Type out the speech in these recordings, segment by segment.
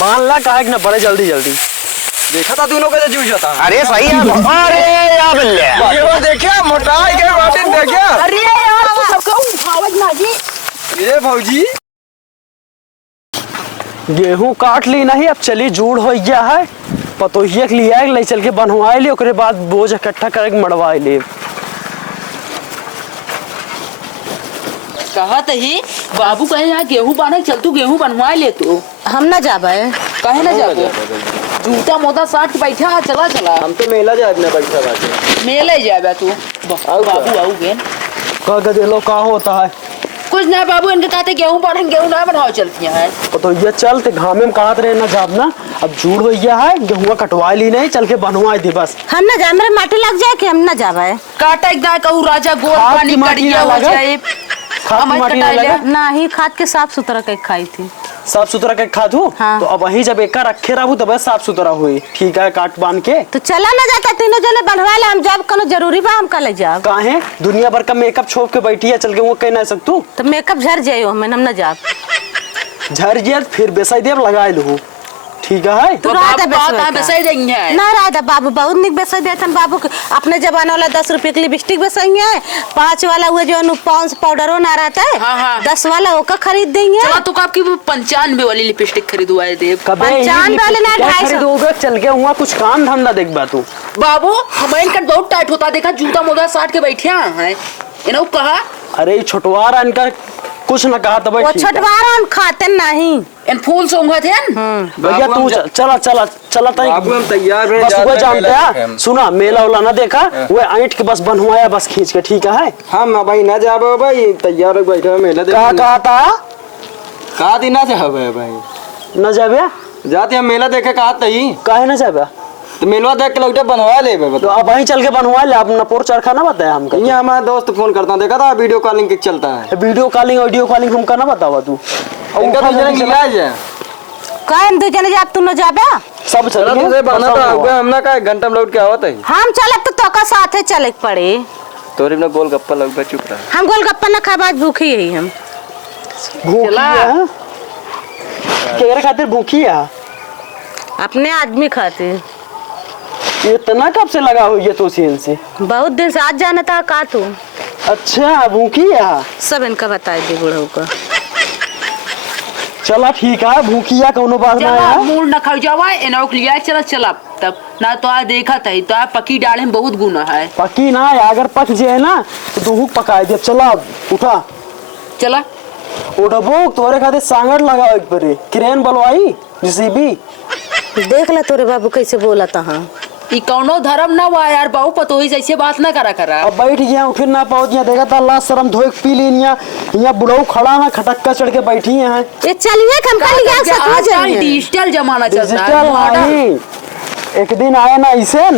बांधला काहे कि ना बड़े जल्दी जल्दी देखा था दोनों का जूझ जाता। अरे सही है। अरे या बल्ले ये वो देखिए मोटाई के बाटे देखिए। अरे यार तू सबका उठावत ना जी। ये भौजी गेहूं काट ली नहीं, अब चली जूड़ हो गया है। पतोहिया के लिए ले चल के बनवाए ली, ओकरे बाद बोझ इकट्ठा करके मड़वाए ली। कहा ही बाबू कहे यहाँ गेहूं बांधे, चल तू गेहूं बनवा ले। तू हम ना जाबे। कहे ना जाबे? जूता मोटा साट के बैठा, चला चला। हम तो मेला जाए ना बैठा बाटे। मेले जाबे तू। बाबू आऊ गेन का दे लो का होता है कुछ ना बाबू, इनके कहते गेहूं बांधेंगे, गेहूं ना बनवाओ चलती है। पतोहिया चल ते घामे में कहत रहे ना जाब ना, अब जूड़ हो गया है, गेहुआ कटवा ली नहीं, चल के बनवाए दी बस। हम ना जा, मेरे माटी लग जाए कि हम ना जाबे। काटा एकदम कहूँ राजा गोद खाद पानी की माटी कड़िया ना हो लगा? जाए। खाद की माटी ना लगा? ना ही खाद के साफ सुथरा के खाई थी। साफ सुथरा के खाद हो। हाँ। तो अब वही जब एक रखे रहू तब साफ सुथरा हुई। ठीक है, काट बांध के तो चला ना जाता, तीनों जने बनवा ले। हम जाब कनो जरूरी बा, हम कल जाब। काहे दुनिया भर का मेकअप छोप के बैठी है, चल के वो कह ना सकतू। तो मेकअप झर जाइयो, हम ना जाब। झर गया फिर बेसाई देव लगाए लू। ठीक है तू राधा बेसाई देंगे है ना। राधा बाबू बहुत निक बेसाई देतन बाबू के। अपने जमाने वाला 10 रुपए की लिपस्टिक बेसाई है, 5 वाला वो जो पॉन्स पाउडर ना रहता है। हाँ। 10 वाला ओका खरीद देंगे। चला तो आपकी 95 वाली लिपस्टिक खरीदवाए देव। 95 वाले ना 250 खरीदोगे, चल के हुआ कुछ काम धंधा देख बा तू। बाबू हमारे कट बहुत टाइट होता, देखा जूता मोजा साट के बैठे हैं। इन्हों कहा अरे छोटवार इनका कुछ न कहा तब वो छोटवार खाते नहीं। इन फूल सोंगा थे भैया तू चला चला चला बाबू हम तैयार हैं, बस जाते वो हैं जानते मेला हैं। देखे। सुना मेला उला ना देखा, वो ऐंठ के बस बनवाया बस खींच के। ठीक है हम भाई ना जाबे भाई, तैयार हो बैठे हैं मेला कहा देखे। कहा था कहा दिन ना जाबे भाई, न जाबे? जाते हम मेला देखे। कहा तई काहे न जाबे? तो मेलवा देख के लौटे बनवा ले बे। तो अब वहीं चल के बनवा ले। अपना पोर चरखा ना बताया हमको। ये हमारा दोस्त फोन करता, देखा था वीडियो कॉलिंग के चलता है। वीडियो कॉलिंग ऑडियो कॉलिंग हमका ना बतावा तू। इनका तो जरा मिला जाए। कौन दो जने जाब, तू न जाबे? सब चल चला के तुझे बना था अब हमना का घंटा में लौट के आवत है। हम चलब तो तोका साथे चले के पड़े। तोरी में गोलगप्पा लग चुप रहा। हम गोलगप्पा न खाबा, भूखी है हम। भूखी है केरे खातिर भूखी है? अपने आदमी खाते। इतना कब से लगा हुई है तो सीन से? बहुत दिन से आज जाना था का तू। अच्छा भूखी है। सब इनका बताए दे बुढ़ऊ का। चला ठीक है, भूखिया कोनो बात ना चला है। मूड न खा जावा। इन्हों के लिए चला चला तब ना तो आ देखा था तो आ पकी डाले में बहुत गुना है। पकी ना है, अगर पक जाए ना तो तू पकाए दे। चला उठा चला उठबो, तोरे खातिर सांगड़ लगा एक परे क्रेन बलवाई जेसीबी। देख ला तोरे बाबू कैसे बोला था। ई कौनो धर्म ना हुआ यार, बाबू पतोही जैसे बात ना करा। अब बैठ गया फिर ना पाओ दिया। देखा था अल्लाह शर्म धोए पी लिया। यहाँ बुढ़ऊ खड़ा है, खटक्का चढ़ के बैठी है। ये चलिए हम कल गया सकवा जाएंगे। डिजिटल जमाना चलता डिजिटल है मॉडर्न। नहीं, एक दिन आया ना ऐसे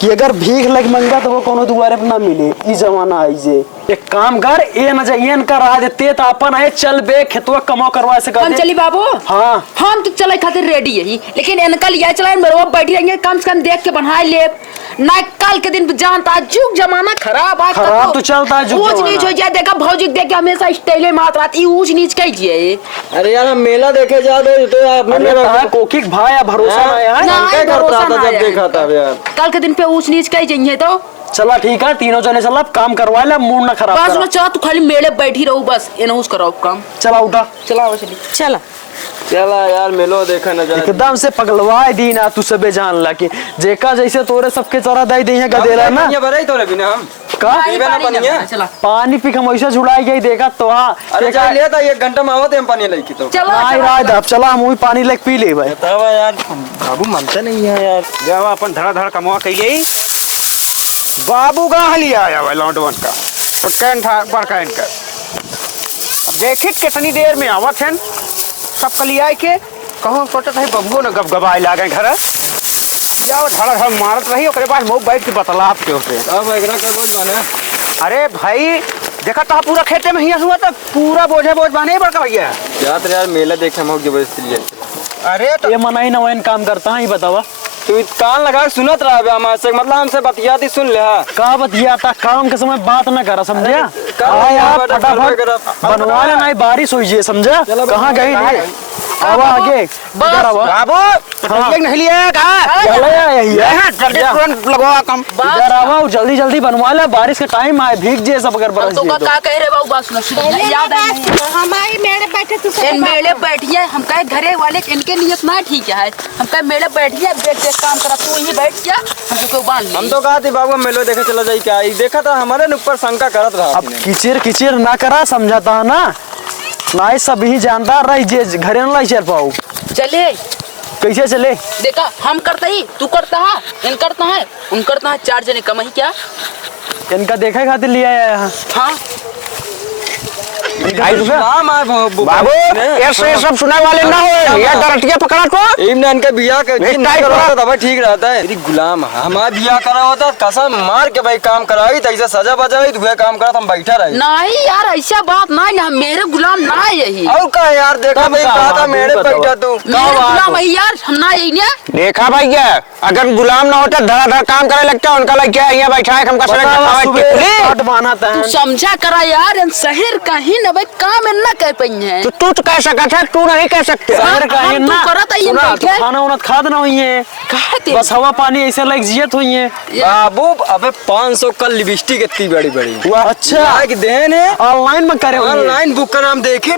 कि अगर भीख लग मंगा तो वो कोनो दुआरे पे ना मिले। ई जमाना आई जे एक काम कर, ए न जाइए इनका रहा देते तो अपन आए चल बे खेतवा कमाओ करवा से हम चली बाबू। हाँ हम तो चले खातिर रेडी यही, लेकिन इनका लिया चला मेरे बैठी रहेंगे, कम से कम देख के बना ले ना। कल के दिन जानता जुग जमाना खराब है। खराब तो चलता है जुग ऊंच जमाना। नीच हो जाए। देखा भौजी देख के हमेशा स्टाइल मात रात ऊंच नीच कहिए। अरे यार हम मेला देखे जा रहे तो अरे कोकी भाई भरोसा ना यार। ना, क्या करता भरोसा था ना जब है। देखा था यार। कल के दिन पे ऊंच नीच कही जाइए तो चला ठीक है, तीनों जने चला काम करवा ले, मूड ना खराब बस करा। में चला तू खाली मेले बैठी रहू बस इनहुस करो काम। चला उठा चला चली चला चला यार मेलो देखा न जाए। एकदम से पगलवाए दी ना तू सबे जान ला कि जेका जैसे तोरे सबके चरा दई दी है गदेला ना। ये भराई तोरे बिना हम का पीबे ना पानी। चला पानी पी हम ऐसे जुड़ाई गई। देखा तो हाँ अरे चल लिया था 1 घंटा में आवत हम पानी लेके तो। चला नहीं राय अब चला हम पानी लेके पी ले भाई। तब यार बाबू मानते नहीं है यार। जब अपन धड़ा धड़ कमवा कही बाबू कहाँ लिया आया भाई लौटवन का कैन था पर कैन कर। अब देखित कितनी देर में आवत है सब कलिया के कहूँ सोचत है बबू न गबगबाए लागे घर जाओ धड़ा धड़ मारत रही ओकरे बाद मुँह बैठ के बतलाब के होते। अब एकरा का बोझ बने। अरे भाई देखा था पूरा खेते में हिया हुआ था पूरा बोझे बोझ बने बड़का भैया। यार मेला देखे हम के वजह से। अरे तो ये मनाई ना वैन काम करता है, ये बतावा। तू कान लगा के सुनत रहा हमसे, मतलब हमसे बतियाती सुन ले। का बतियाता काम के समय बात ना करा समझा। का हाँ यार फटाफट फटाफट बनवा ले, नहीं बारिश हुई है समझा। कहाँ गई नहीं आवा आगे इधर आवा। बाबू पटरिया नहीं लिया कहा चले यही है जल्दी तुरंत लगवा कम इधर आवा जल्दी जल्दी बनवा ले, बारिश का टाइम आए, भीग जे सब अगर बरस तो जे का कह रहे बाबू बात सुनो याद है हमारी मेरे बैठे तू मेले बैठिए हम कहे घरे वाले इनके नियत ना ठीक है, हम कहे मेले बैठिए देख देख काम करा तू यही बैठ जा हम तो बांध ले। हम तो कहा थी बाबू मेलो देखे चला जाए क्या देखा था हमारे न ऊपर शंका करत रहा अब किचिर किचिर ना करा, समझाता है ना ना सब ही जानदार रही जे घरे ना चल पाऊ। चले कैसे चले? देखा हम करते ही तू करता है इन करता है उन करता है, 4 जने कम ही क्या इनका देखा खातिर लिया है यहाँ। हाँ बाबू ऐसे सब सुनाए वाले ना हो, ये डरटिया पकड़ा तो इमने इनके बिया के दिन नहीं करवाता था भाई ठीक रहता है। यदि गुलाम है हमारा बिया करा होता कसम मार के भाई काम कराई तैसे सजा बजाई तो काम करा हम बैठा रहे। नहीं यार ऐसा बात नहीं ना, मेरे गुलाम ना है यही और का यार देखा भाई कहा था मेरे बैठा तू मेरे गुलाम है यार, हम ना यही ना देखा भाई क्या अगर गुलाम ना होता धड़ा काम करे लगता उनका लग क्या यहाँ बैठा है हमका सुबह बनाता तू है। समझा करा यार इन शहर कहीं ना भाई काम ना कह पाई है तो तू तो कह सकता है तू नहीं कह सकते शहर का है हम तो ना, करत ही सुना, बैठे। खाना उना खाद ना हुई है, कहते बस हवा पानी ऐसे लाइक जियत हुई है। बाबू अबे 500 का लिपस्टिक इतनी बड़ी बड़ी अच्छा कि देन है ऑनलाइन में करे ऑनलाइन बुक का नाम देखे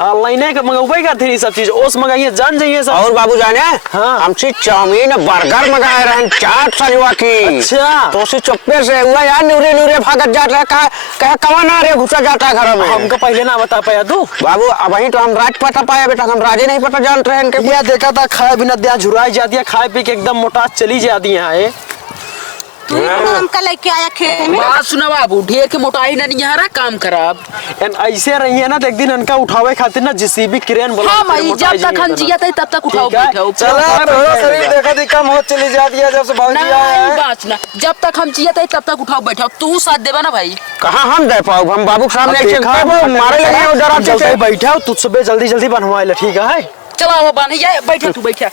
ऑनलाइन है मंगवाई का थी सब चीज ओस मंगाइए जान जाइए सब। और बाबू जाने हाँ। हमसे चाउमीन बर्गर मंगाए रहे चाट सजवा की अच्छा तो उसी चुप्पे से हुआ यार न्यूरे न्यूरे भागत जाता है कह कवा ना रे घुसा जाता है घर में। हमको पहले ना बता पाया तू बाबू अब वही तो हम राज पता पाया बेटा हम राजे नहीं पता जानते हैं इनके यह देखा था खाए बिना दिया झुराई जाती है, खाए पी के एकदम मोटा चली जाती है। तू हमका लेके आया खेत में बात सुना बाबू ढेर के मोटाई ना नहीं यहाँ काम खराब। ऐसे रही है ना तो एक दिन इनका उठावे खातिर ना जेसीबी क्रेन बोला हाँ भाई जब तक हम जिया तब तक उठाओ ठीक है। बैठाओ चला थोड़ा शरीर देखा थी कम हो चली जाती है जब से भाजी आया नहीं है। बात सुना जब तक हम जिया तब तक उठाओ बैठाओ तू साथ देवा ना भाई। कहाँ हम दे पाओ हम बाबू के सामने एक चीज मारे लगे हो डरा जल्दी बैठा हो तुझ सुबह जल्दी जल्दी बनवा ले ठीक है। चला वो बांध जाए बैठा तू बैठा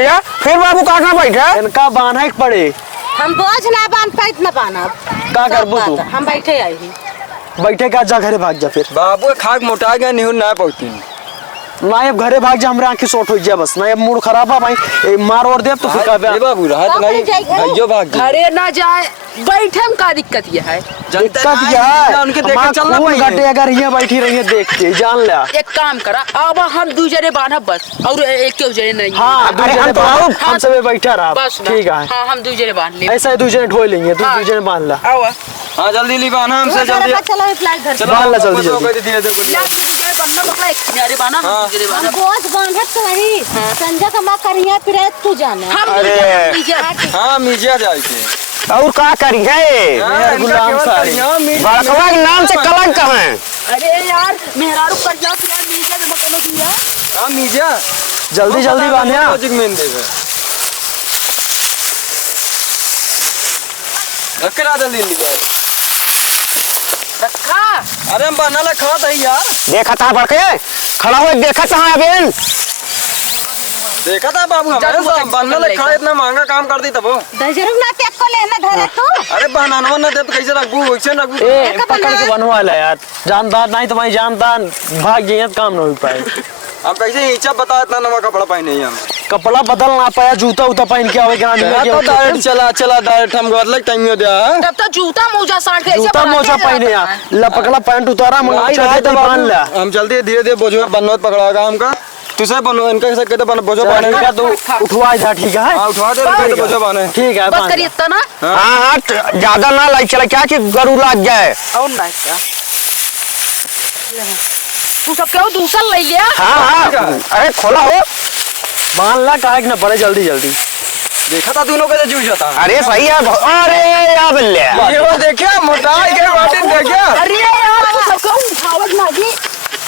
या फिर बाबू कहाँ बैठा इनका बांधा पड़े हम बोझ ना बांध पाए ना बांधब का करबू तू हम बैठे आई ही बैठे का जा घरे भाग जा फिर बाबू खाक मोटा गया निहुर ना पहुंचती ना अब घरे भाग जा हमरे आंखें शॉर्ट हो जाए बस ना अब मूड खराब है भाई मार और दे तो फिर का ये बाबू रहा तो नहीं भैया भाग गई। घरे ना जाए बैठे में का दिक्कत ये है। दिक्कत क्या है उनके देख के चलना खून पड़ेगा। घटे अगर यहाँ बैठी रही है देख के जान ले। एक काम करा अब हम 2 जने बांधा बस और एक क्यों जने नहीं। हाँ अरे हम तो आओ, हम सब बैठा रहा बस ना। ठीक है हाँ हम 2 जने बांध ले ऐसा ही दूसरे ढो लेंगे तू हाँ। दूसरे बांध ला आओ हाँ जल्दी ली बाना हमसे जल्दी चलो फ्लाइट घर चलो बांध ला जल्दी धीरे जल्दी धीरे या तुझे बनना मतलब एक किनारे बांधा हम 2 जने हम बांधा बोझ बांधत तो वही संजय का माँ करिया फिर तू जाना हम अरे। हाँ मिजिया जाए थे और का करी है हाँ, गुलाम इनका सारी। केवल करिया, मिर्च- बड़कवा के नाम से कलंक है अरे यार मेहरारू कर जाओ फिर नीचे में मत दिया हाँ मिजिया जल्दी जल्दी बांधिया लॉजिक में देवे रखरा जल्दी ली जाए रखा अरे हम बनाला खा था यार देखा था बड़के खड़ा हो देखा था अबेन देखा था बाबू हमारे साथ बनाला खा इतना महंगा काम कर दी तब वो। जरूर ना टेक को लेना धरे तू अरे बनाना ना दे तो कैसे रखबू वैसे रखबू ए पकड़ के बनवा ला यार जानदार नहीं तुम्हारी जानदार भाग गई काम नहीं हो पाए। हम कैसे ईचा बता इतना नवा कपड़ा पहने ही हम कपड़ा बदल ना पाया जूता उता पहन के आवे तो डायरेक्ट चला चला डायरेक्ट हम मतलब टाइम हो दिया तब तक जूता मोजा साट के जूता मोजा पहने यार लपकला पैंट उतारा मंगाई बांध ला हम चलते धीरे धीरे बोझो बनवत पकड़ागा हमका तुझे बनो इनका कैसे कहते बनो बोझो बाने का तो उठवा जा ठीक है। हां उठवा दे तो बोझो बाने ठीक है बस बांध करिए ला। इतना ना हाँ हाँ ज्यादा ना लाई चला क्या कि गरू लग जाए और ना क्या तू सब क्यों दूसरा ले लिया हाँ हाँ अरे खोला हो बांध ला काहे ना पड़े जल्दी जल्दी देखा था दोनों कैसे जूझ जाता अरे सही है अरे या बल्ले ये वो देखिए मोटाई के बाटे देखिए अरे यार तू सब क्यों उठावत मागी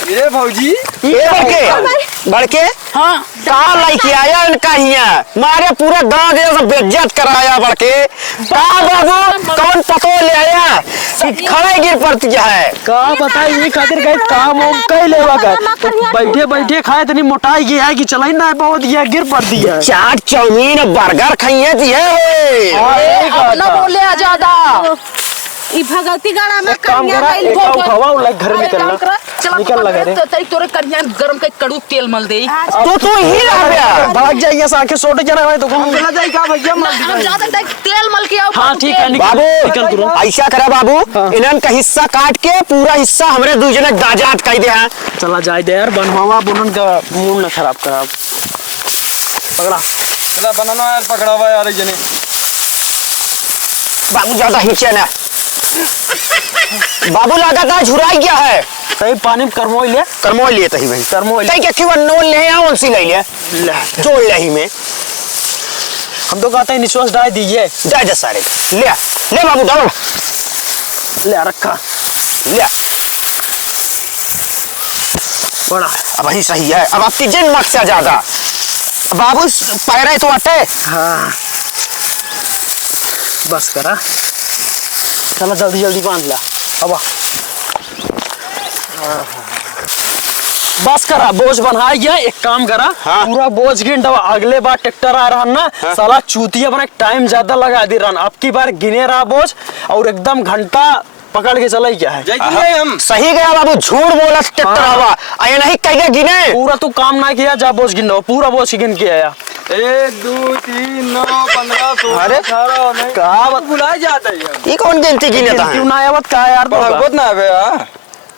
ये भौजी ये बड़के बड़के हाँ कहाँ लेके आया इनका हिया मारे पूरा गांव जैसा बेइज्जत कराया बड़के कहाँ बाबू कौन पतो ले आया कि खड़े गिर पड़ती है का बताई ये खातिर गए काम हम कह लेवा का तो बैठे बैठे खाए इतनी मोटाई गई है कि चलाई ना बहुत गया गिर पड़ दिया। चाट चाउमीन बर्गर खाइए दिए अपना बोले आ ज्यादा ई भगवती गाड़ा में एक काम कन्या करा, गइल एक हो। उठावा और लाइक घर अरे निकलना काम करा, चला निकल लगा रे तरी तोरे कन्या गरम के कड़ू तेल मल दे। तू ही रह गया। भाग जाइए आंखें सोटे जाना भाई तो कौन चला जाए का भैया हम जाते तक तेल मल के आओ। हाँ ठीक है निकल बाबू निकल तुरंत ऐसा करा बाबू, इन्हन का हिस्सा काट के पूरा हिस्सा हमरे दूसरे दाजात कह दे हैं। चला जाए दे यार बनवावा बुनन का मूड ना खराब करा पकड़ा चला बनाना यार, पकड़ा हुआ यार जने। बाबू ज्यादा हिंचे ना, बाबू लगातार झुराई गया है। सही पानी में करमोई ले करमोई लिए तही भाई, करमोई ले तई के क्यों नोल ले आ उनसी ले ले जोड़ ले ही में हम तो कहते हैं निश्वास डाल दीजिए जा जा सारे ले ले बाबू डाल ले रखा ले। बड़ा अब वही सही है। अब आपकी जिन मक्सा ज्यादा बाबू पैरा तो अटे। हाँ बस करा चला जल्दी जल्दी बांध ला अब बस करा बोझ बना गया। एक काम करा हाँ। पूरा बोझ गिन दवा, अगले बार ट्रैक्टर आ रहा ना हाँ। साला चूतिया बना टाइम ज्यादा लगा दे रहा, अब की बार गिने रहा बोझ और एकदम घंटा पकड़ के चला ही क्या है। जाइए हम सही गया बाबू, झूठ बोला ट्रैक्टर हाँ। हवा आया नहीं कह गिने। पूरा तू काम ना किया जा बोझ गिन दो, पूरा बोझ गिन के आया 1 2 3 9 15 16 अरे, 18 नहीं कहा बत बुला जाता है ये कौन गिनती गिनता क्यों है? ना आया बत का यार तो बहुत ना आवे हां।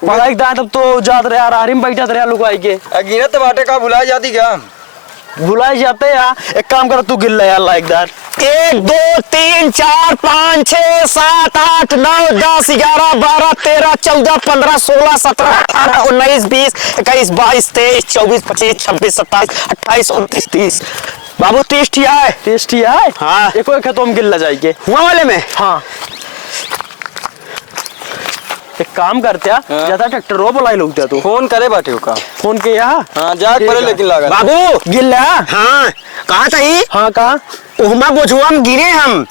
बड़ा एक दांत तब तो जात रहे यार आरी में बैठत रहे लुकाई के गिनत बाटे का बुला जाती क्या? भुलाई जाते यार। एक काम कर तू गिन ले यार लाइकदार 1 2 3 4 5 6 7 8 9 10 11 12 13 14 15 16 17 18 19 20 21 22 23 24 25 26 27 28 29 30 बाबू 30 ठिया है। टेस्टी है हाँ। एको एक तो हम गिन ला जाएंगे हुआ वाले में हाँ। एक काम करते हैं हाँ। ज्यादा ट्रैक्टर रो बुलाई लोग तू फोन करे बाटे का। फोन के यहाँ हां जाग ठीक पड़े है। लेकिन लागत बाबू गिन ला हाँ कहा था ही हाँ कहा उहमा बोझुआ में गिरे हम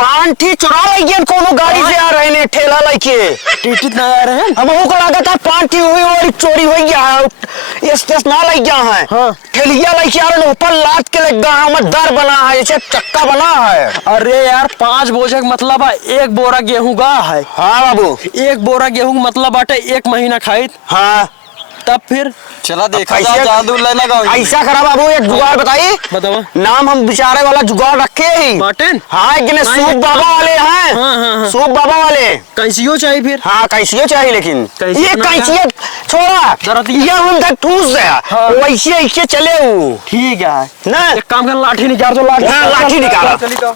5 ठी चुरा लगे कोनो गाड़ी से आ रहे ने ठेला लेके टीटी ना आ रहे हैं हम वो का लगा था 5 ठी हुई और चोरी हो गया है। ये स्टेस ना लग गया है हाँ। ठेलिया लेके आ रहे ऊपर लाद के लग गया है, हम दर बना है जैसे चक्का बना है। अरे यार 5 बोझे का मतलब है 1 बोरा गेहूं का है। हाँ बाबू 1 बोरा गेहूं का मतलब बाटे 1 महीना खाई हाँ तब फिर चला देखा कैसे- जा जादू लेना का ऐसा करा बाबू एक जुगाड़ बताइए बताओ नाम हम बेचारे वाला जुगाड़ रखे ही मार्टिन हाँ एक हाँ, सूप बाबा वाले हैं हाँ, हाँ, हाँ। सूप बाबा वाले कैसियो चाहिए फिर हाँ कैसिए चाहिए लेकिन कैसे ये बनाया? कैसिए छोड़ा दरअसल- ये हम तक ठूस गया हाँ। वैसे ऐसे चले वो ठीक है ना एक काम कर लाठी निकाल दो लाठी हाँ, लाठी निकाला चली तो